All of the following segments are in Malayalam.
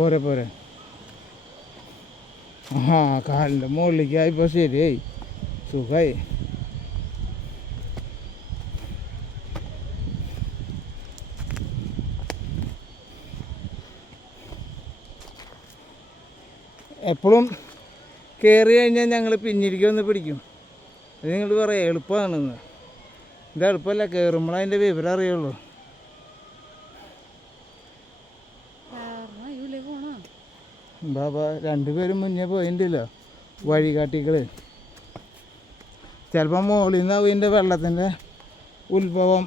പോരെ പോരെ. ആ കാലിൻ്റെ മുകളിലേക്ക് ആയിപ്പോൾ ശരിയായി, സുഖമായി. എപ്പോഴും കയറി കഴിഞ്ഞാൽ ഞങ്ങൾ പിന്നിലേക്ക് വന്ന് പിടിക്കും. അത് നിങ്ങൾ പറയാം എളുപ്പമാണെന്ന്. ഇത് എളുപ്പമല്ല, കയറുമ്പോൾ അതിൻ്റെ വിവരം അറിയുള്ളൂ. ബാബാ രണ്ടുപേരും മുന്നേ പോയിട്ടില്ലോ വഴികാട്ടികൾ. ചിലപ്പോൾ മുകളിൽ നിന്നാവും ഇതിൻ്റെ വെള്ളത്തിൻ്റെ ഉത്ഭവം.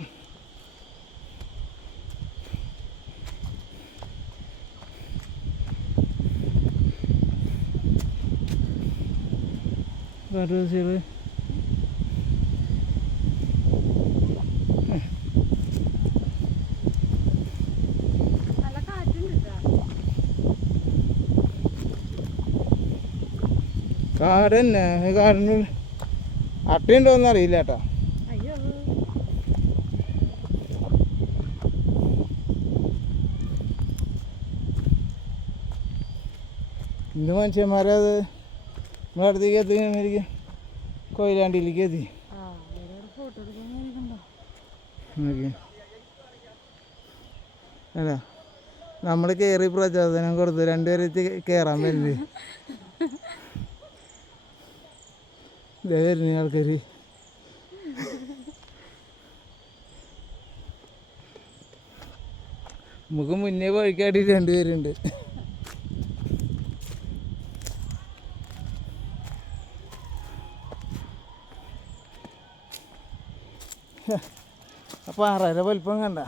കാട്ടുവാസികൾ കാട് തന്നെ. കാടിന് അട്ടയുണ്ടോയെന്ന് അറിയില്ല കേട്ടോ. എന്ത് മനുഷ്യന്മാരത് നമ്മുടെ അടുത്തേക്ക് എത്തിക്കും, കൊയിലാണ്ടിയിലേക്ക് എത്തി. അല്ല നമ്മൾ കയറി പ്രചോദനം കൊടുത്തു, രണ്ടുപേരെ കയറാൻ വരുന്നത്. ഇതേ വരുന്ന ആൾക്കാർ. നമുക്ക് മുന്നേ വഴിക്കാട്ടി രണ്ടുപേരുണ്ട്. അപ്പോൾ ആറര വലിപ്പം കണ്ട.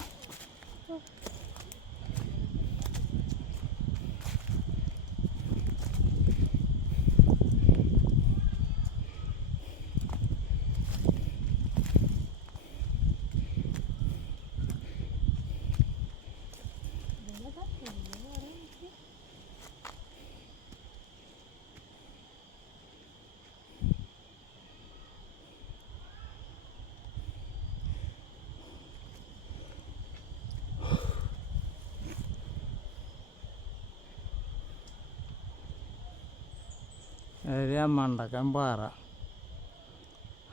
മണ്ടക്കൻ പാറ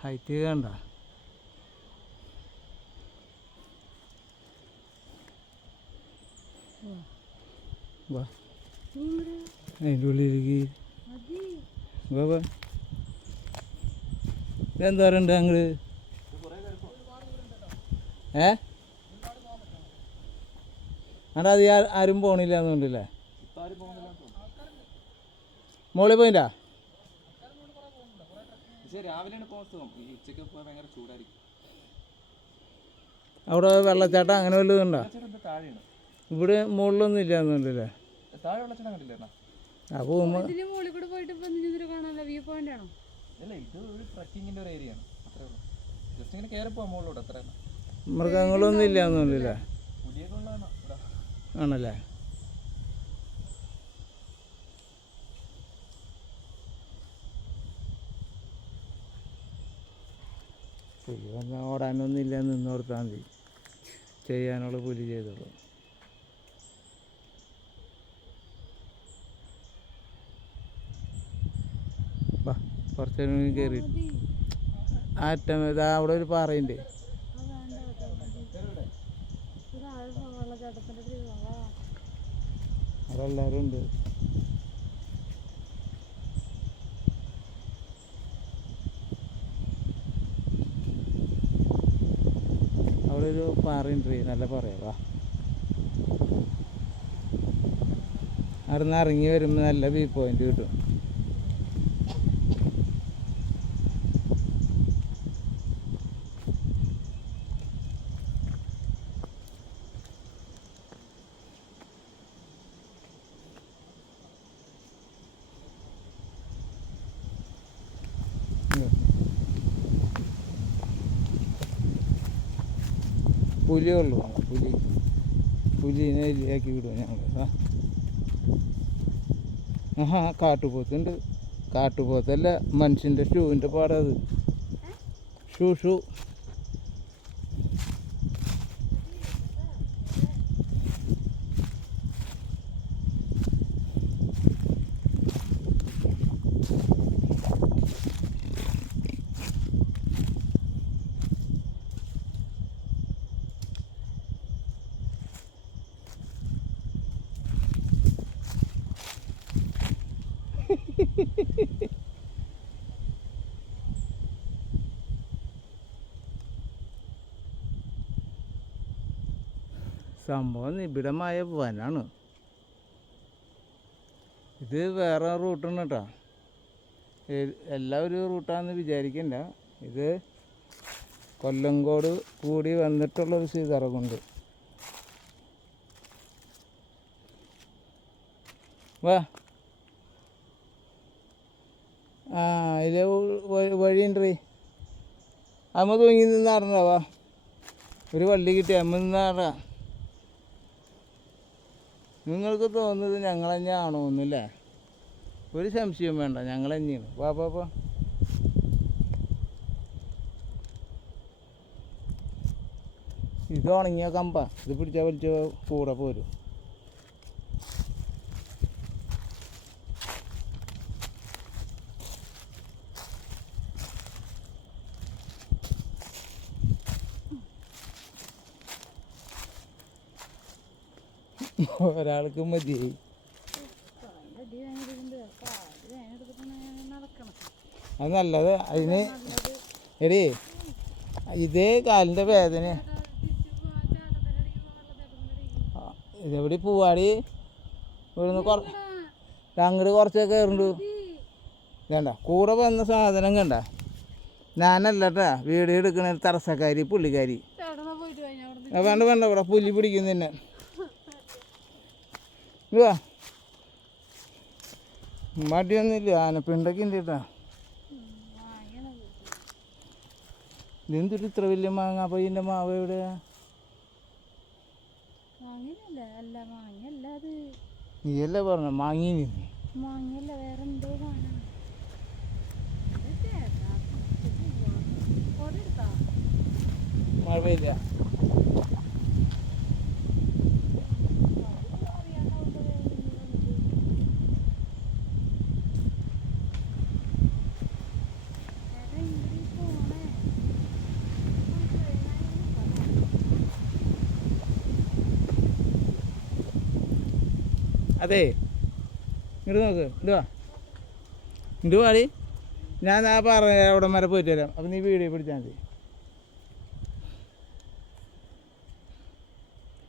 ഹൈറ്റ് കണ്ട. അതിൻ്റെ ഉള്ളിലേക്ക് എന്താറുണ്ട് ഞങ്ങള് അത് ആരും പോണില്ല എന്നുണ്ടല്ലേ. മോളിൽ പോയിട്ടാ അവിടെ വെള്ളച്ചാട്ടം അങ്ങനെ വല്ലതും ഉണ്ടോ? ഇവിടെ മുകളിലൊന്നും ഇല്ല എന്നുണ്ടല്ലേ. അപ്പോൾ മൃഗങ്ങളൊന്നും ഇല്ല എന്നുണ്ടല്ലേ. ആണല്ലേ. പുലി വന്നാൽ ഓടാനൊന്നും ഇല്ല, നിന്നോർത്താൽ മതി. ചെയ്യാനുള്ള പുലി ചെയ്തോളൂ. വാ കുറച്ച് നേരം കയറി അറ്റം ഇതാ അവിടെ ഒരു പാറയുണ്ട്. അവിടെ എല്ലാവരും ഉണ്ട്. അവിടെ ഒരു പാറയുണ്ട്, നല്ല പറയാ. അവിടെ നിന്ന് ഇറങ്ങി വരുമ്പോൾ നല്ല വ്യൂ പോയിന്റ് കിട്ടും. പുലിയുള്ളൂ, പുലിനെ ഇല്ലാക്കി വിടുക ഞങ്ങൾ. കാട്ടുപോത്തുണ്ട്. കാട്ടുപോത്തല്ല, മനുഷ്യൻ്റെ ഷൂവിൻ്റെ പാടത്. ഷൂ സംഭവം നിബിഡമായ വനാണ്. ഇത് വേറെ റൂട്ടാണ് കേട്ടോ. എല്ലാ ഒരു റൂട്ടാണെന്ന് വിചാരിക്കണ്ട. ഇത് കൊല്ലങ്കോട് കൂടി വന്നിട്ടുള്ളൊരു സീതാർകുണ്ട്. വാ, ആ അതിലെ വഴിയുണ്ട്. അമ്മ തൂങ്ങി നിന്നാറ. വാ, ഒരു വള്ളി കിട്ടി അമ്മ നിന്നാറ. നിങ്ങൾക്ക് തോന്നുന്നത് ഞങ്ങൾ തന്നെ ആണോ ഒന്നുമില്ലേ? ഒരു സംശയവും വേണ്ട, ഞങ്ങൾ തന്നെയാണ്. വാ പാ പാ. ഇത് ഉണങ്ങിയ കമ്പ, ഇത് പിടിച്ചാൽ വലിച്ച കൂടെ പോരും. ഒരാൾക്ക് മതിയായി. അത് നല്ലത്. അതിന് എടീ ഇതേ കാലിൻ്റെ വേദന. ഇതെവിടെ പൂവാടി ഇവിടുന്ന് അങ്ങോട്ട് കുറച്ചൊക്കെ കയറുണ്ട്. വേണ്ട കൂടെ വന്ന സാധനം കണ്ട. ഞാനല്ല കേട്ടാ വീഡിയോ എടുക്കണ തടസ്സക്കാരി പുള്ളിക്കാരി. വേണ്ട വേണ്ട, ഇവിടെ പുല്ലി പിടിക്കുന്നതന്നെ. ഇതാ മടിയൊന്നുമില്ല, ആനപ്പിണ്ടൊക്കെ ഉണ്ട് കേട്ടാ. ഇതെന്തൊരു ഇത്ര വലിയ മാങ്ങ പയ്യൻ്റെ മാവ് എവിടെയാ? നീയല്ലേ പറഞ്ഞ മാങ്ങി മഴ പെയ്യില്ല. അതെ ഇങ്ങോട്ട് നോക്ക്. ഇങ്ങോട്ട് പാടി. ഞാൻ ആ പറഞ്ഞ അവിടം വരെ പോയിട്ട് വരാം. അപ്പം നീ വീഡിയോ പിടിച്ചാൽ മതി.